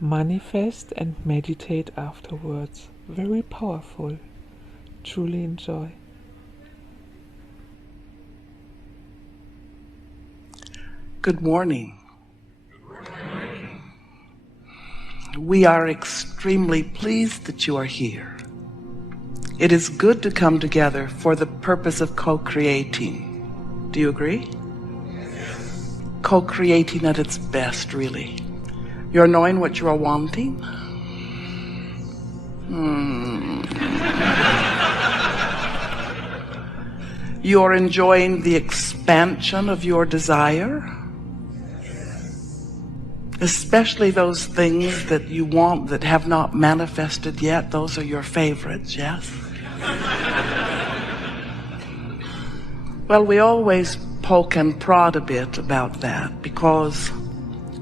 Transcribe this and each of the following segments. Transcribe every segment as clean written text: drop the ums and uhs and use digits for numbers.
Manifest and meditate afterwards. Very powerful. Truly enjoy. Good morning. We are extremely pleased that you are here. It is good to come together for the purpose of co-creating. Do you agree? Yes. Co-creating at its best, really. You're knowing what you are wanting. You're enjoying the expansion of your desire. Especially those things that you want that have not manifested yet. Those are your favorites, yes? Well, we always poke and prod a bit about that because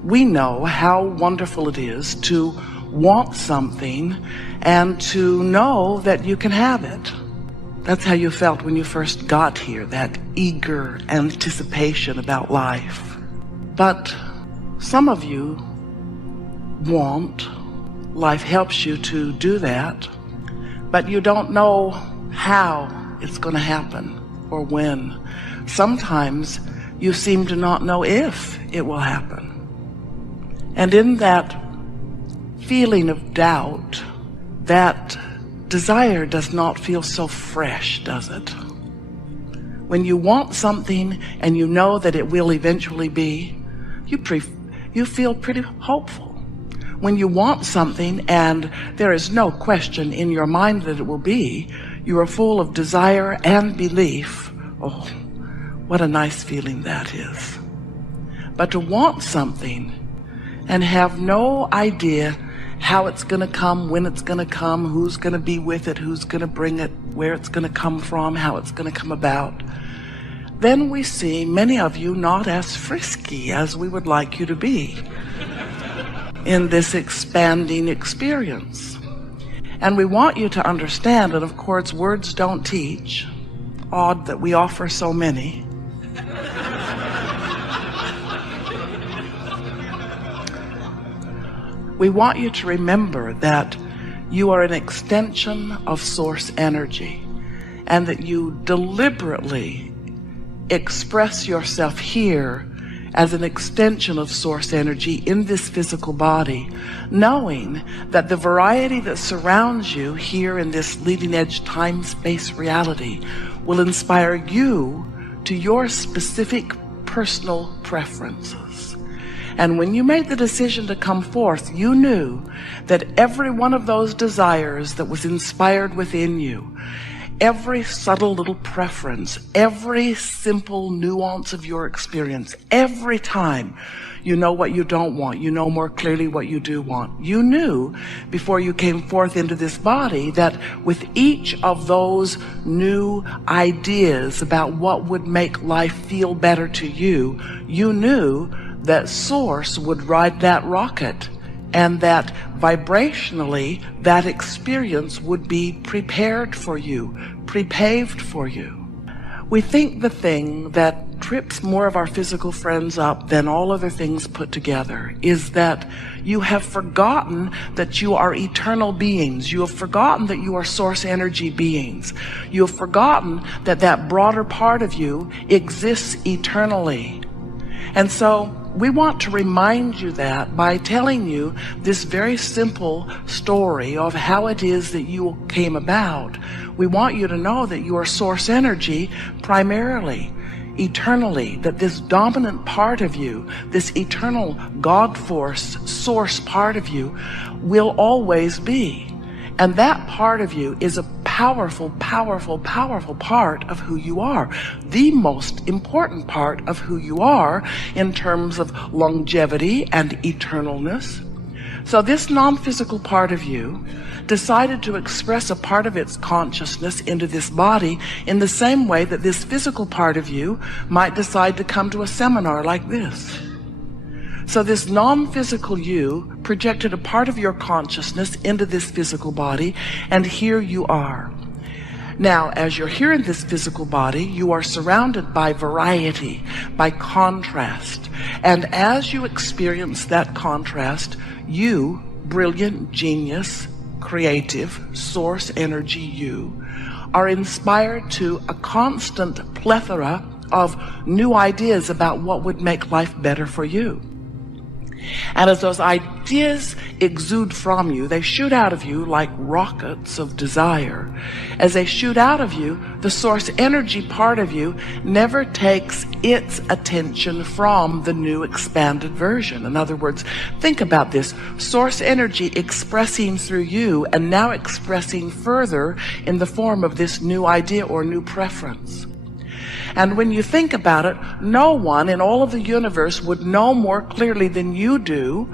we know how wonderful it is to want something and to know that you can have it. That's how you felt when you first got here, that eager anticipation about life. But some of you want, life helps you to do that, but you don't know how it's going to happen or when. Sometimes you seem to not know if it will happen. And in that feeling of doubt, that desire does not feel so fresh, does it? When you want something and you know that it will eventually be, you feel pretty hopeful. When you want something and there is no question in your mind that it will be, you are full of desire and belief. Oh, what a nice feeling that is. But to want something and have no idea how it's going to come, when it's going to come, who's going to be with it, who's going to bring it, where it's going to come from, how it's going to come about, then we see many of you not as frisky as we would like you to be in this expanding experience. And we want you to understand, and of course words don't teach, odd that we offer so many. We want you to remember that you are an extension of source energy and that you deliberately express yourself here as an extension of source energy in this physical body, knowing that the variety that surrounds you here in this leading edge time-space reality will inspire you to your specific personal preferences. And when you made the decision to come forth, you knew that every one of those desires that was inspired within you, every subtle little preference, every simple nuance of your experience, every time you know what you don't want, you know more clearly what you do want. You knew before you came forth into this body that with each of those new ideas about what would make life feel better to you, you knew that source would ride that rocket and that vibrationally that experience would be prepared for you, pre-paved for you. We think the thing that trips more of our physical friends up than all other things put together is that you have forgotten that you are eternal beings. You have forgotten that you are source energy beings. You have forgotten that that broader part of you exists eternally. And so we want to remind you that by telling you this very simple story of how it is that you came about. We want you to know that you are source energy primarily, eternally, that this dominant part of you, this eternal God force, source part of you will always be. And that part of you is a powerful, powerful, powerful part of who you are. The most important part of who you are in terms of longevity and eternalness. So this non-physical part of you decided to express a part of its consciousness into this body in the same way that this physical part of you might decide to come to a seminar like this. So this non-physical you projected a part of your consciousness into this physical body, and here you are. Now, as you're here in this physical body, you are surrounded by variety, by contrast. And as you experience that contrast, you, brilliant, genius, creative, source energy you, are inspired to a constant plethora of new ideas about what would make life better for you. And as those ideas exude from you, they shoot out of you like rockets of desire. As they shoot out of you, the source energy part of you never takes its attention from the new expanded version. In other words, think about this. Source energy expressing through you and now expressing further in the form of this new idea or new preference. And when you think about it, no one in all of the universe would know more clearly than you do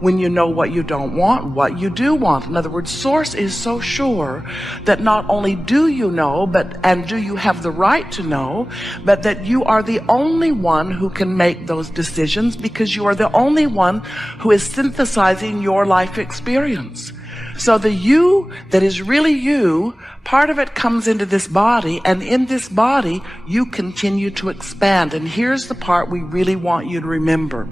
when you know what you don't want, what you do want. In other words, Source is so sure that not only do you know, and do you have the right to know, but that you are the only one who can make those decisions, because you are the only one who is synthesizing your life experience. So the you that is really you, part of it comes into this body, and in this body, you continue to expand. And here's the part we really want you to remember.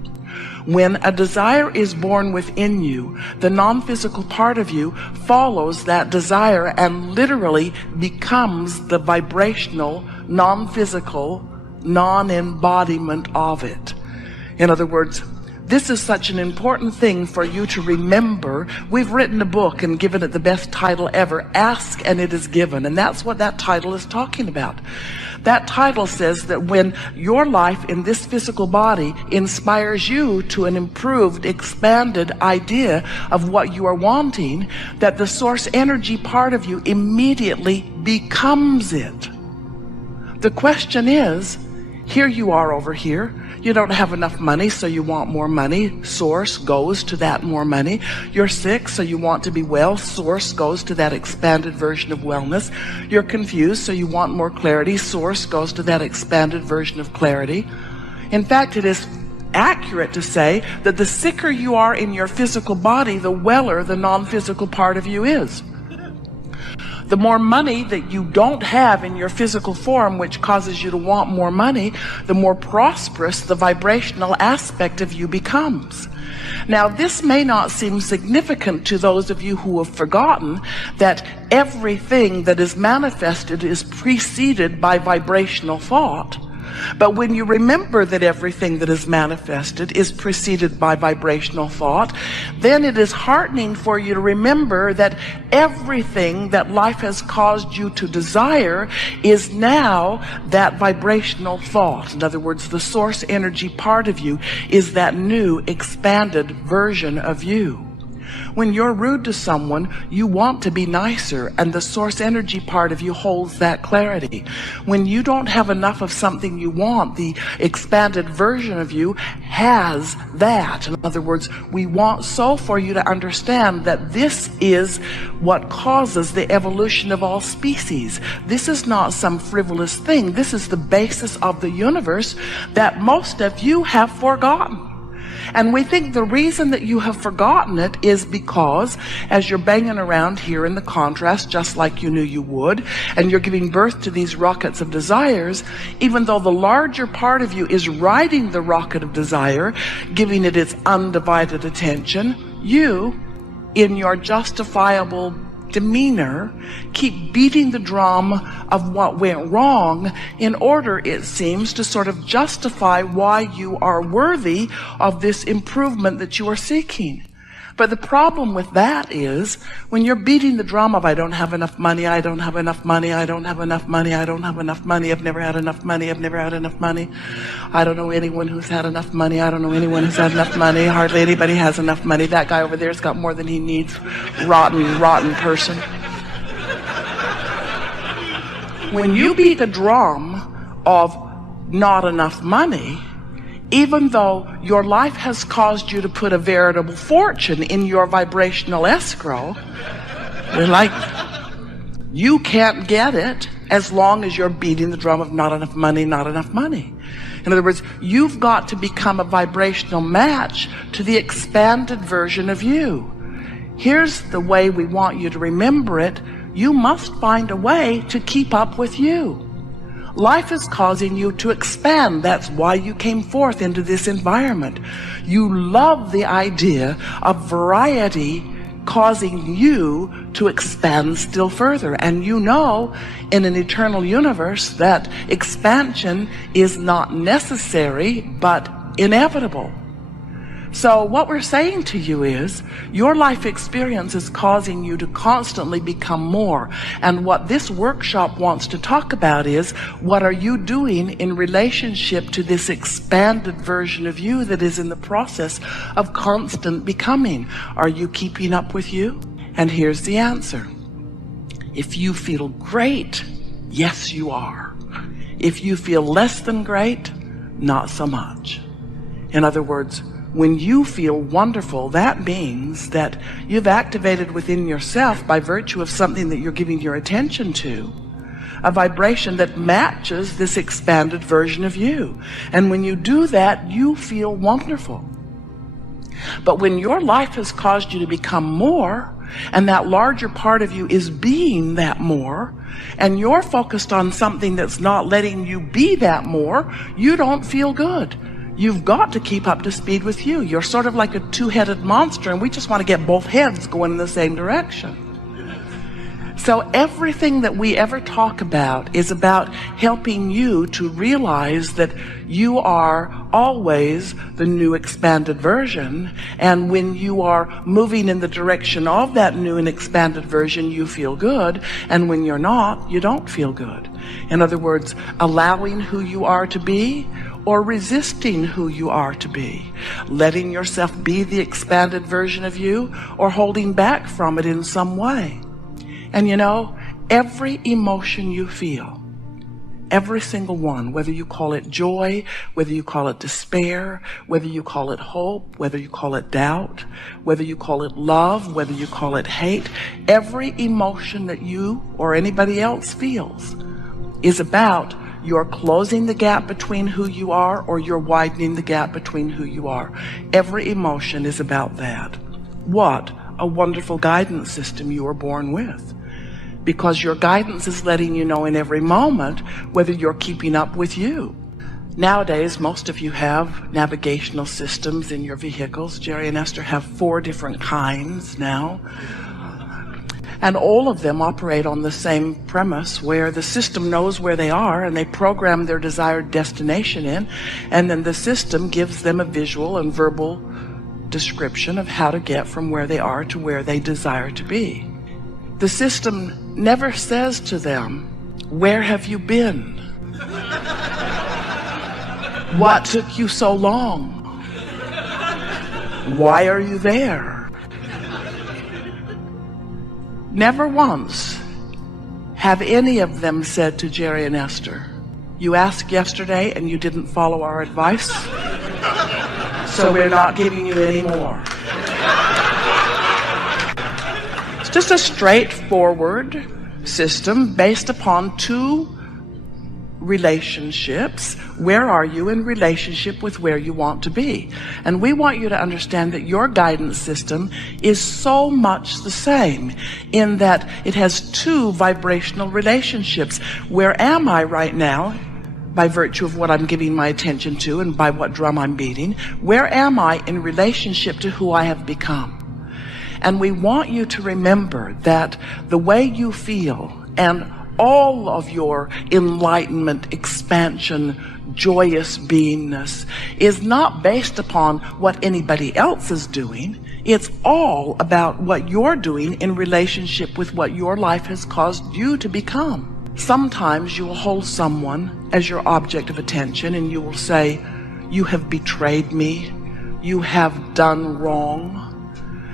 When a desire is born within you, the non-physical part of you follows that desire and literally becomes the vibrational, non-physical, non-embodiment of it. In other words, this is such an important thing for you to remember. We've written a book and given it the best title ever, Ask and It Is Given. And that's what that title is talking about. That title says that when your life in this physical body inspires you to an improved, expanded idea of what you are wanting, that the source energy part of you immediately becomes it. The question is, here you are over here. You don't have enough money, so you want more money. Source goes to that more money. You're sick, so you want to be well. Source goes to that expanded version of wellness. You're confused, so you want more clarity. Source goes to that expanded version of clarity. In fact, it is accurate to say that the sicker you are in your physical body, the weller the non-physical part of you is. The more money that you don't have in your physical form, which causes you to want more money, the more prosperous the vibrational aspect of you becomes. Now, this may not seem significant to those of you who have forgotten that everything that is manifested is preceded by vibrational thought. But when you remember that everything that is manifested is preceded by vibrational thought, then it is heartening for you to remember that everything that life has caused you to desire is now that vibrational thought. In other words, the source energy part of you is that new, expanded version of you. When you're rude to someone, you want to be nicer, and the source energy part of you holds that clarity. When you don't have enough of something you want, the expanded version of you has that. In other words, we want so for you to understand that this is what causes the evolution of all species. This is not some frivolous thing. This is the basis of the universe that most of you have forgotten. And we think the reason that you have forgotten it is because as you're banging around here in the contrast, just like you knew you would, and you're giving birth to these rockets of desires, even though the larger part of you is riding the rocket of desire, giving it its undivided attention, you, in your justifiable demeanor, keep beating the drum of what went wrong in order, it seems, to sort of justify why you are worthy of this improvement that you are seeking. But the problem with that is when you're beating the drum of I don't have enough money, I don't have enough money, I don't have enough money, I don't have enough money, I've never had enough money, I've never had enough money, I don't know anyone who's had enough money, I don't know anyone who's had enough money, hardly anybody has enough money, that guy over there's got more than he needs, rotten person. When you beat the drum of not enough money, even though your life has caused you to put a veritable fortune in your vibrational escrow, you're like, you can't get it as long as you're beating the drum of not enough money, not enough money. In other words, you've got to become a vibrational match to the expanded version of you. Here's the way we want you to remember it. you must find a way to keep up with you. Life is causing you to expand. That's why you came forth into this environment. You love the idea of variety causing you to expand still further. And you know, in an eternal universe, that expansion is not necessary, but inevitable. So what we're saying to you is, your life experience is causing you to constantly become more. And what this workshop wants to talk about is, what are you doing in relationship to this expanded version of you that is in the process of constant becoming? Are you keeping up with you? And here's the answer. If you feel great, yes, you are. If you feel less than great, not so much. In other words, when you feel wonderful, that means that you've activated within yourself, by virtue of something that you're giving your attention to, a vibration that matches this expanded version of you. And when you do that, you feel wonderful. But when your life has caused you to become more, and that larger part of you is being that more, and you're focused on something that's not letting you be that more, you don't feel good. You've got to keep up to speed with you. You're sort of like a two-headed monster, and we just want to get both heads going in the same direction. So everything that we ever talk about is about helping you to realize that you are always the new expanded version. And when you are moving in the direction of that new and expanded version, you feel good. And when you're not, you don't feel good. In other words, allowing who you are to be, or resisting who you are to be, letting yourself be the expanded version of you, or holding back from it in some way. And you know, every emotion you feel, every single one, whether you call it joy, whether you call it despair, whether you call it hope, whether you call it doubt, whether you call it love, whether you call it hate, every emotion that you or anybody else feels is about you're closing the gap between who you are, or you're widening the gap between who you are. Every emotion is about that. What a wonderful guidance system you were born with. Because your guidance is letting you know in every moment whether you're keeping up with you. Nowadays, most of you have navigational systems in your vehicles. Jerry and Esther have 4 different kinds now. And all of them operate on the same premise, where the system knows where they are and they program their desired destination in, and then the system gives them a visual and verbal description of how to get from where they are to where they desire to be. The system never says to them, "Where have you been? What took you so long? Why are you there?" Never once have any of them said to Jerry and Esther, "You asked yesterday and you didn't follow our advice, so we're not giving you any more." It's just a straightforward system based upon 2 relationships. Where are you in relationship with where you want to be? And we want you to understand that your guidance system is so much the same, in that it has 2 vibrational relationships. Where am I right now? By virtue of what I'm giving my attention to and by what drum I'm beating. Where am I in relationship to who I have become? And we want you to remember that the way you feel and all of your enlightenment, expansion, joyous beingness is not based upon what anybody else is doing. It's all about what you're doing in relationship with what your life has caused you to become. Sometimes you will hold someone as your object of attention and you will say, "You have betrayed me. You have done wrong.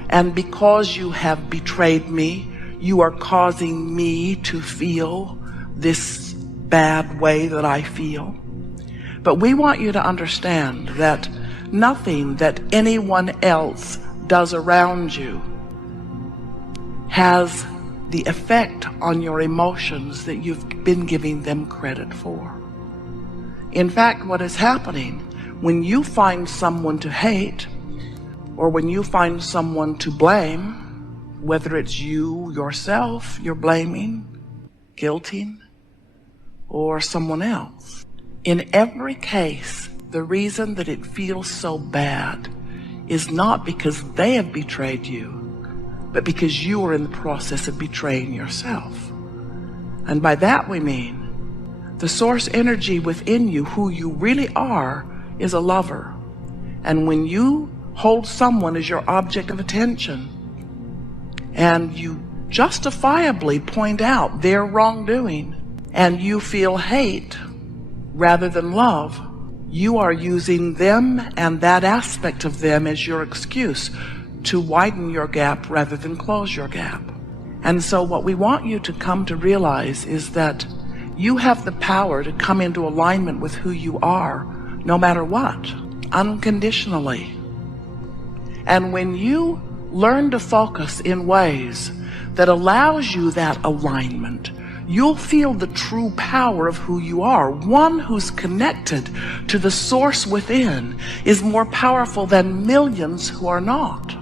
And because you have betrayed me, you are causing me to feel this bad way that I feel." But we want you to understand that nothing that anyone else does around you has the effect on your emotions that you've been giving them credit for. In fact, what is happening when you find someone to hate, or when you find someone to blame, whether it's you yourself you're blaming, guilting, or someone else. In every case, the reason that it feels so bad is not because they have betrayed you, but because you are in the process of betraying yourself. And by that we mean the source energy within you, who you really are, is a lover. And when you hold someone as your object of attention and you justifiably point out their wrongdoing and you feel hate rather than love, you are using them and that aspect of them as your excuse to widen your gap rather than close your gap. And so what we want you to come to realize is that you have the power to come into alignment with who you are, no matter what, unconditionally. And when you learn to focus in ways that allows you that alignment, you'll feel the true power of who you are. One who's connected to the source within is more powerful than millions who are not.